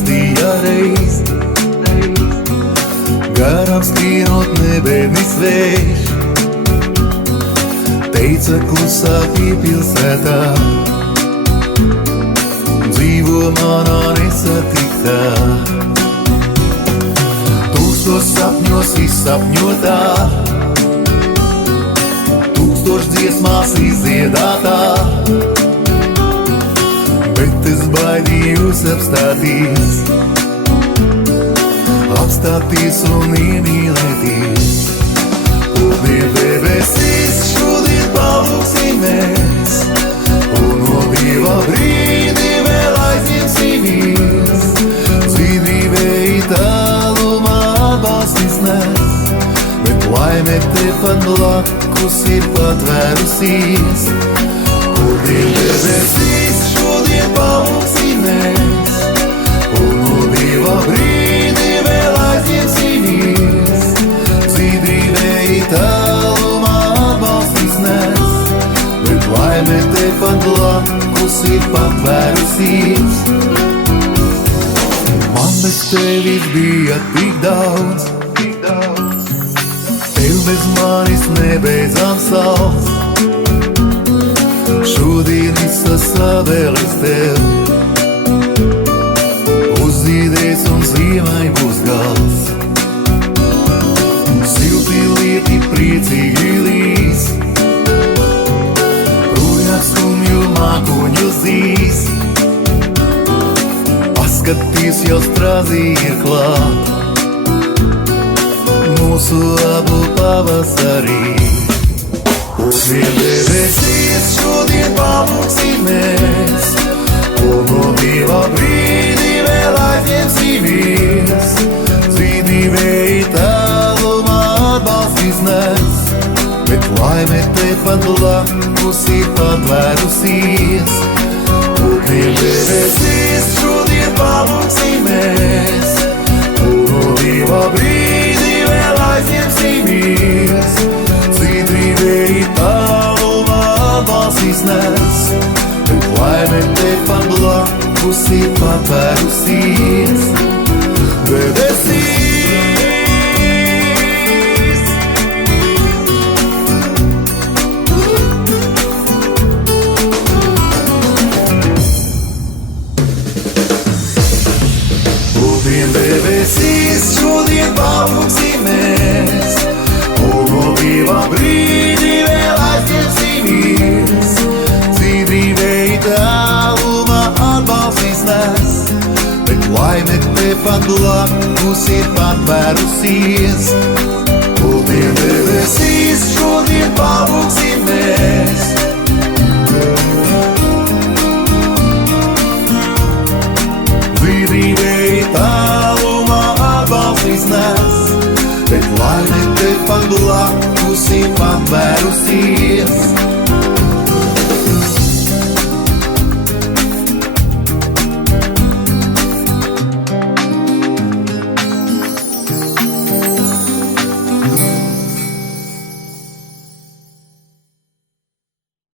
stāstīja reiz, garām skrienot nebēdnis vējš, teica klusā pilsētā, dzīvo manā nesatiktā. Tūkstos sapņos izsapņotā, tūkstoš dziesmās izdziedātā, bet es baidījos apstāties un iemīlēties. Pūdien debesīs šodien palūksimies, un no Dieva brīdi vēl aizņemsimies. Dzīvībai tālumā atbalstis nes, bet laime tepat blakus ir patvērusies. Pūdien debesīs šodien palūksimies, un no Dieva brīdi vēl aizņemsimies. Dzīvībai tālumā atbalstis nes, bet laime tepat blakus ir patvērusies. Man bez tevis bija tik daudz, tev bez manis nebeidzams saules. Šodien izsavēlis tev, uzzīdēs un zīmai būs gals. Silti lieti priecīgi līs, projām skumju mākoņu zīs. Paskaties, jau strāzī ir klāt, mūsu abu pavasarī. Pūdien debesīs šodien palūksimies, un no Dieva brīdi vēl aizņemsimies. Dzīvībai tālumā atbalstis nes, bet laime tepat blakus ir patvērusies. Pūdien debesīs šodien palūksimies, un no Dieva brīdi vēl aizņemsimies. Dzīvībai tālumā atbalstis nes, bet laime tepat blakus ir patvērusies. Debesīs. Pūdien debesīs šodien palūksimies, un no Dieva brīdi vēl aizņemsimies. Dzīvībai tālumā atbalstis nes, bet laime tepat blakus ir patvērusies. Pūdien debesīs šodien palūksimies, dzīvībai tālumā atbalstis nes, bet laime tepat blakus ir patvērusies.